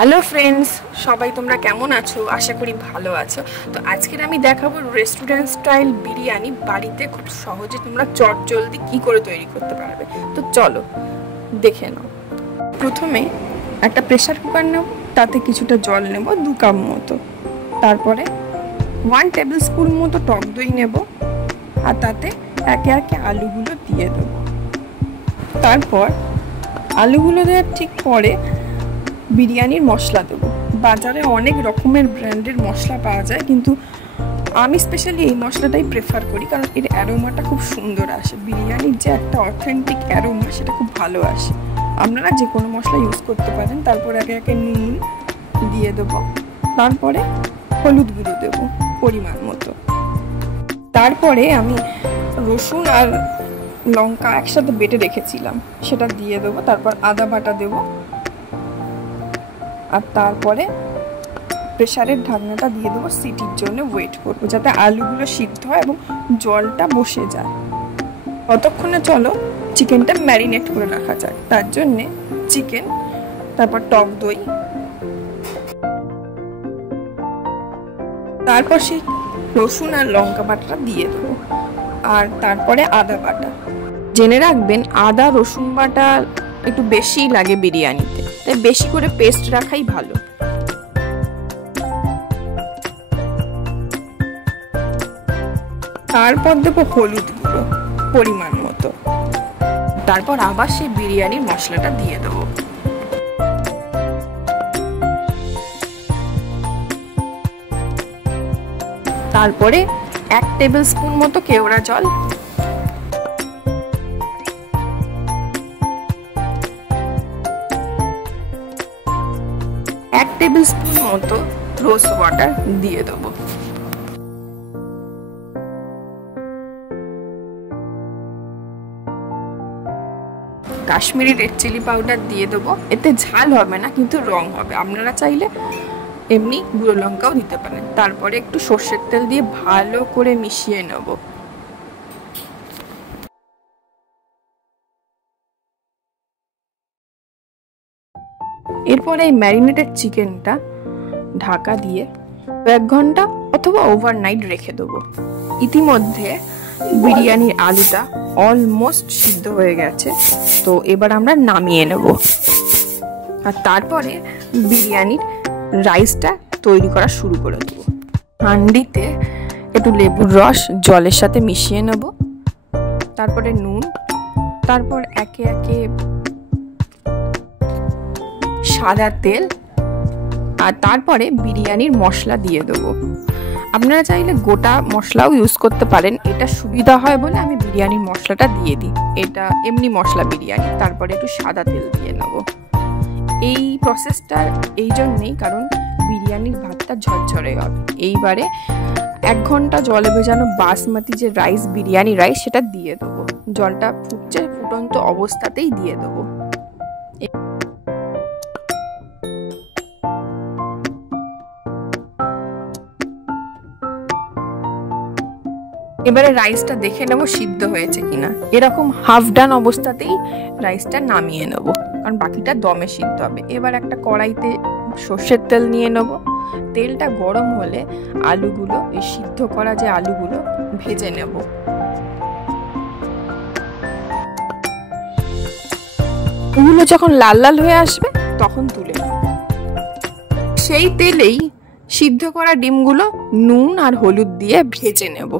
Hello friends, সবাই তোমরা কেমন আছো? আশা করি ভালো আছো। তো আজকের আমি দেখাবো রেস্টুরেন্ট স্টাইল বিরিয়ানি বাড়িতে খুব সহজে তোমরা চটজলদি কি করে তৈরি করতে পারবে। তো চলো দেখে নাও। প্রথমে একটা প্রেসার কুকার নেব, তাতে কিছুটা জল নেব 2 কাপ মতো। তারপরে 1 টেবিল স্পুন মতো টক দই নেব, আর তাতে একে একে আলুগুলো দিয়ে দেবো। তারপর আলুগুলো দেওয়ার ঠিক পরে বিরিয়ানির মশলা দেবো। বাজারে অনেক রকমের ব্র্যান্ডের মশলা পাওয়া যায়, কিন্তু আমি স্পেশালি এই মশলাটাই প্রেফার করি, কারণ এর অ্যারোমাটা খুব সুন্দর আসে। বিরিয়ানির যে একটা অথেন্টিক অ্যারোমা, সেটা খুব ভালো আসে। আপনারা যে কোনো মশলা ইউজ করতে পারেন। তারপর একে একে নুন দিয়ে দেবো, তারপরে হলুদ গুঁড়ো দেবো পরিমাণ মতো। তারপরে আমি রসুন আর লঙ্কা একসাথে বেটে রেখেছিলাম, সেটা দিয়ে দেবো। তারপর আদা বাটা দেবো, আর তারপরে প্রেসারের ঢাকনাটা দিয়ে দেবো। সিটির জন্য ওয়েট করবো, যাতে আলুগুলো সিদ্ধ হয় এবং জলটা বসে যায়। ততক্ষণে চলো চিকেনটা ম্যারিনেট করে রাখা যায়। তার জন্যে চিকেন, তারপর টক দই, তারপর সেই রসুন আর লঙ্কা বাটাটা দিয়ে দেবো, আর তারপরে আদা বাটা। জেনে রাখবেন, আদা রসুন বাটা একটু বেশি লাগে বিরিয়ানিতে, তাই বেশি করে পেস্ট রাখাই ভালো। তারপর দেবো হলুদ গুঁড়ো পরিমাণ মতো। তারপর আবার সেই বিরিয়ানির মশলাটা দিয়ে দেবো। তারপরে 1 টেবিল স্পুন মতো কেওড়া জল, 1 টেবিল স্পুন মতো রোজ ওয়াটার দিয়ে দেবো। কাশ্মীরি রেড চিলি পাউডার দিয়ে দেবো। এতে ঝাল হবে না, কিন্তু রং হবে। আপনারা চাইলে এমনি গুঁড়ো লঙ্কাও দিতে পারেন। তারপরে একটু সর্ষের তেল দিয়ে ভালো করে মিশিয়ে নেব। এরপরে এই ম্যারিনেটেড চিকেনটা ঢাকা দিয়ে 1 ঘন্টা অথবা ওভারনাইট রেখে দেবো। ইতিমধ্যে বিরিয়ানির আলুটা অলমোস্ট সিদ্ধ হয়ে গেছে, তো এবার আমরা নামিয়ে নেব। আর তারপরে বিরিয়ানির রাইসটা তৈরি করা শুরু করে দেবো। হাঁড়িতে একটু লেবুর রস জলের সাথে মিশিয়ে নেব, তারপরে নুন, তারপর একে একে সাদা তেল, আর তারপরে বিরিয়ানির মশলা দিয়ে দেবো। আপনারা চাইলে গোটা মশলাও ইউজ করতে পারেন, এটা সুবিধা হয় বলে আমি বিরিয়ানির মশলাটা দিয়ে দিই। এটা এমনি মশলা বিরিয়ানি। তারপরে একটু সাদা তেল দিয়ে নেব। এই প্রসেসটা এই জন্যেই, কারণ বিরিয়ানির ভাতটা ঝরঝরে হবে। এইবারে 1 ঘন্টা জলে ভেজানো বাসমতি যে রাইস, বিরিয়ানি রাইস, সেটা দিয়ে দেবো। জলটা ফুটছে, ফুটন্ত অবস্থাতেই দিয়ে দেবো। এবারে রাইসটা দেখে নেবো সিদ্ধ হয়েছে কিনা। এরকম হাফ ডান অবস্থাতেই রাইসটা নামিয়ে নেব, কারণ বাকিটা দমে সিদ্ধ হবে। এবার একটা কড়াইতে সর্ষের তেল নিয়ে নেব। তেলটা গরম হলে আলুগুলো, এই সিদ্ধ করা যে আলুগুলো, ভেজে নেব। ওগুলো যখন লাল লাল হয়ে আসবে তখন তুলে নেব। সেই তেলেই সিদ্ধ করা ডিমগুলো নুন আর হলুদ দিয়ে ভেজে নেব।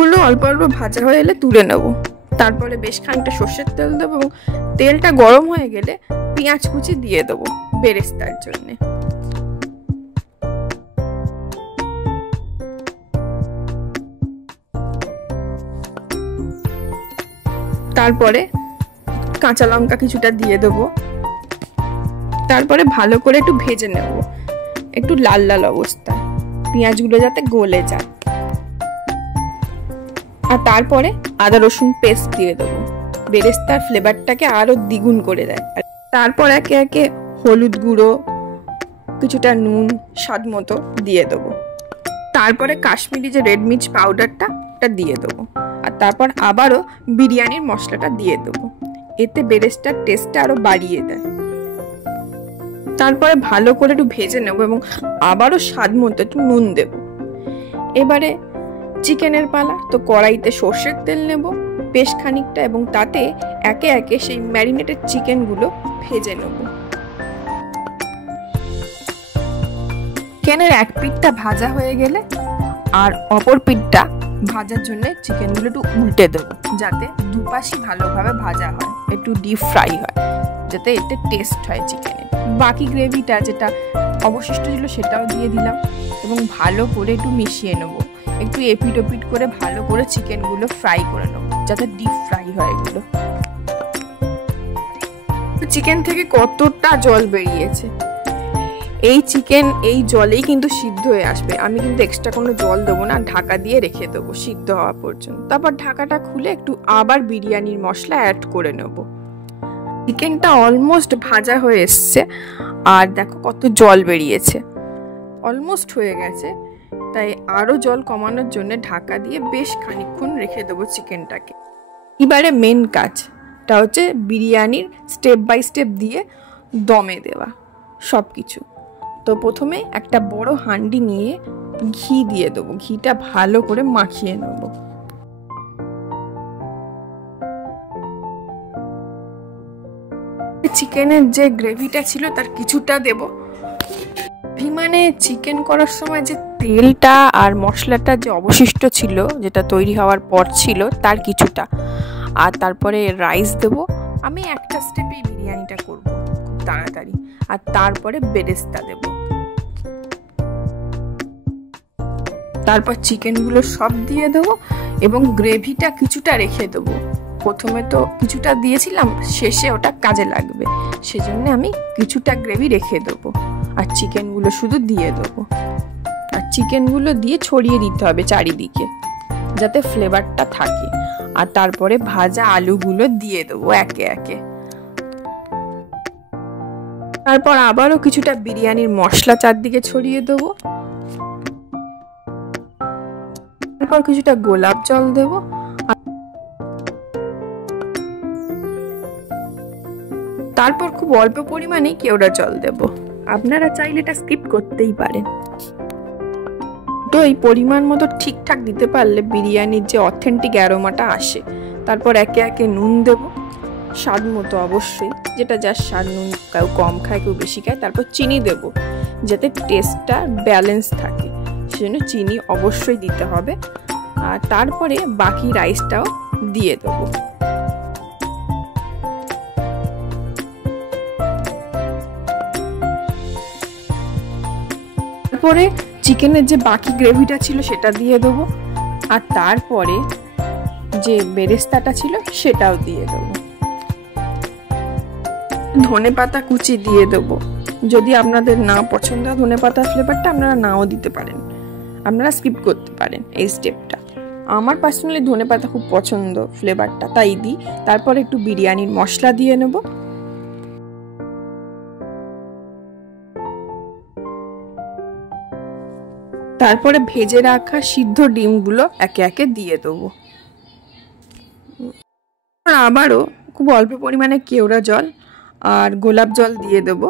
গুলো অল্প অল্প ভাজা হয়ে এলে তুলে নেব। তারপরে বেশ খানিকটা সর্ষের তেল দেবো, এবং তেলটা গরম হয়ে গেলে পেঁয়াজ কুচি দিয়ে দেবো বেরেস্তার জন্য। তারপরে কাঁচা লঙ্কা কিছুটা দিয়ে দেবো। তারপরে ভালো করে একটু ভেজে নেব, একটু লাল লাল অবস্থায়, পেঁয়াজগুলো যাতে গলে যায়। আর তারপরে আদা রসুন পেস্ট দিয়ে দেবো। বেরেস্তার ফ্লেভারটাকে আরো দ্বিগুণ করে দেয়। তারপর একে একে হলুদ গুঁড়ো, কিছুটা নুন স্বাদ মতো দিয়ে দেবো। তারপরে কাশ্মীরি যে রেড মির্চ পাউডারটা ওটা দিয়ে দেবো। আর তারপর আবারও বিরিয়ানির মশলাটা দিয়ে দেবো। এতে বেরেস্তার টেস্টটা আরও বাড়িয়ে দেয়। তারপরে ভালো করে একটু ভেজে নেবো এবং আবারও স্বাদ মতো একটু নুন দেবো। এবারে চিকেনের পালা। তো কড়াইতে সর্ষের তেল নেব বেশ খানিকটা এবং তাতে একে একে সেই ম্যারিনেটেড চিকেনগুলো ভেজে নেব। চিকেনের এক পিঠটা ভাজা হয়ে গেলে আর অপর পিঠটা ভাজার জন্য চিকেনগুলো একটু উল্টে দেবো, যাতে দুপাশই ভালোভাবে ভাজা হয়, একটু ডিপ ফ্রাই হয়, যাতে এতে টেস্ট হয় চিকেনের। বাকি গ্রেভিটা যেটা অবশিষ্ট ছিল সেটাও দিয়ে দিলাম এবং ভালো করে একটু মিশিয়ে নেব। একটু এপিট ওপিট করে ভালো করে চিকেনগুলো ফ্রাই করে নেব, যাতে ডিপ ফ্রাই হয় এগুলো। চিকেন থেকে কতটা জল বেরিয়েছে। এই চিকেন এই জলেই কিন্তু সিদ্ধ হয়ে আসবে। আমি কিন্তু এক্সট্রা কোনো জল দেবো না, ঢাকা দিয়ে রেখে দেবো সিদ্ধ হওয়া পর্যন্ত। তারপর ঢাকাটা খুলে একটু আবার বিরিয়ানির মশলা অ্যাড করে নেব। চিকেনটা অলমোস্ট ভাজা হয়ে এসছে আর দেখো কত জল বেরিয়েছে, অলমোস্ট হয়ে গেছে। তাই আরও জল কমানোর জন্য ঢাকা দিয়ে বেশ খানিকক্ষণ রেখে দেবো চিকেনটাকে। এবারে মেন কাজটা হচ্ছে বিরিয়ানির স্টেপ বাই স্টেপ দিয়ে দমে দেওয়া সব কিছু। তো প্রথমে একটা বড় হাঁড়ি নিয়ে ঘি দিয়ে দেবো, ঘিটা ভালো করে মাখিয়ে নেব। চিকেনের যে গ্রেভিটা ছিল তার কিছুটা দেব। মানে চিকেন করার সময় যে তেলটা আর মশলাটা যে অবশিষ্ট ছিল, যেটা তৈরি হওয়ার পর ছিল, তার কিছুটা। আর তারপরে রাইস দেব। আমি একটা স্টেপেই বিরিয়ানিটা করব খুব তাড়াতাড়ি। আর তারপরে বেরেস্তা দেব। তারপর চিকেনগুলো সব দিয়ে দেবো এবং গ্রেভিটা কিছুটা রেখে দেবো। প্রথমে তো কিছুটা দিয়েছিলাম, শেষে ওটা কাজে লাগবে, সেজন্য আমি কিছুটা গ্রেভি রেখে দেবো। আর চিকেনগুলো শুধু দিয়ে দেবো। আর চিকেনগুলো দিয়ে ছড়িয়ে দিতে হবে চারিদিকে, যাতে ফ্লেভারটা থাকে। আর তারপরে ভাজা আলুগুলো দিয়ে দেবো একে একে। তারপর আবারও কিছুটা বিরিয়ানির মশলা চারদিকে ছড়িয়ে দেবো। তারপর কিছুটা গোলাপ জল দেবো। তারপর খুব অল্প পরিমাণে কেওড়া জল দেব। আপনারা চাইলে এটা স্কিপ করতেই পারেন। তো এই পরিমাণ মতো ঠিকঠাক দিতে পারলে বিরিয়ানির যে অথেন্টিক অ্যারোমাটা আসে। তারপর একে একে নুন দেব স্বাদ মতো, অবশ্যই যেটা যার স্বাদ। নুন কেউ কম খায়, কেউ বেশি খায়। তারপর চিনি দেব, যাতে টেস্টটা ব্যালেন্স থাকে, সেজন্য চিনি অবশ্যই দিতে হবে। আর তারপরে বাকি রাইসটাও দিয়ে দেবো। তারপরে চিকেনের যে বাকি গ্রেভিটা ছিল সেটা দিয়ে দেবো। আর তারপরে যে বেরেস্তাটা ছিল সেটাও দিয়ে দেবো। ধনেপাতা কুচি দিয়ে দেবো। যদি আপনাদের না পছন্দ হয় ধনেপাতা ফ্লেভারটা, আপনারা নাও দিতে পারেন, আপনারা স্কিপ করতে পারেন এই স্টেপটা। আমার পার্সোনালি ধনেপাতা খুব পছন্দ ফ্লেভারটা, তাই দিই। তারপর একটু বিরিয়ানির মশলা দিয়ে নেব। তারপরে ভেজে রাখা সিদ্ধ ডিমগুলো একে একে দিয়ে দেবো। আবারও খুব অল্প পরিমাণে কেওড়া জল আর গোলাপ জল দিয়ে দেবো।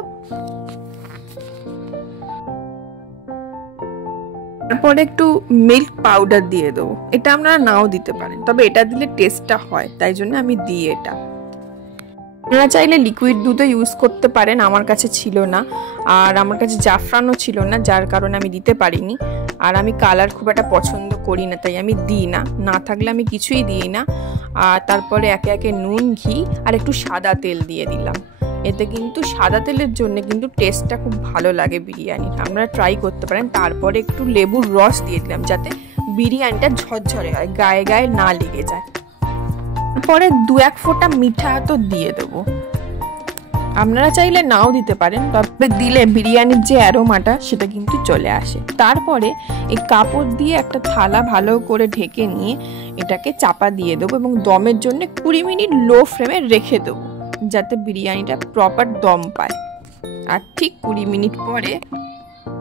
তারপরে একটু মিল্ক পাউডার দিয়ে দেবো। এটা আপনারা নাও দিতে পারেন, তবে এটা দিলে টেস্টটা হয়, তাই জন্য আমি দিই এটা। আপনারা চাইলে লিকুইড দুধও ইউজ করতে পারেন, আমার কাছে ছিল না। আর আমার কাছে জাফরানও ছিল না, যার কারণে আমি দিতে পারিনি। আর আমি কালার খুব একটা পছন্দ করি না, তাই আমি দিই না। না থাকলে আমি কিছুই দিই না। আর তারপরে একে একে নুন, ঘি আর একটু সাদা তেল দিয়ে দিলাম। এতে কিন্তু সাদা তেলের জন্য কিন্তু টেস্টটা খুব ভালো লাগে বিরিয়ানি, আপনারা ট্রাই করতে পারেন। তারপরে একটু লেবুর রস দিয়ে দিলাম, যাতে বিরিয়ানিটা ঝরঝরে হয়, গায়ে গায়ে না লেগে যায়। তারপরে 2-1 ফোঁটা মিঠা তো দিয়ে দেবো। আপনারা চাইলে নাও দিতে পারেন, তবে দিলে বিরিয়ানির যে অ্যারোমাটা সেটা কিন্তু চলে আসে। তারপরে এই কাপড় দিয়ে একটা থালা ভালো করে ঢেকে নিয়ে এটাকে চাপা দিয়ে দেবো এবং দমের জন্য 20 মিনিট লো ফ্লেমে রেখে দেবো, যাতে বিরিয়ানিটা প্রপার দম পায়। আর ঠিক 20 মিনিট পরে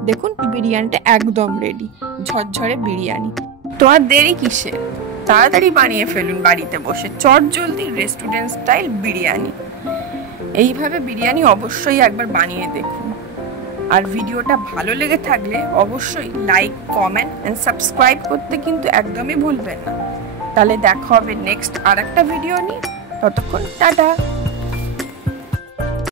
দেখুন বিরিয়ানিটা একদম রেডি, ঝরঝরে বিরিয়ানি। তো আর দেরি কিসের, তাড়াতাড়ি বানিয়ে ফেলুন বাড়িতে বসে চটজলদি রেস্টুরেন্ট স্টাইল বিরিয়ানি। এইভাবে বিরিয়ানি অবশ্যই একবার বানিয়ে দেখুন। আর ভিডিওটা ভালো লেগে থাকলে অবশ্যই লাইক, কমেন্ট এন্ড সাবস্ক্রাইব করতে কিন্তু একদমই ভুলবেন না। তাহলে দেখা হবে নেক্সট আরেকটা ভিডিও নিয়ে। ততক্ষণ টাটা।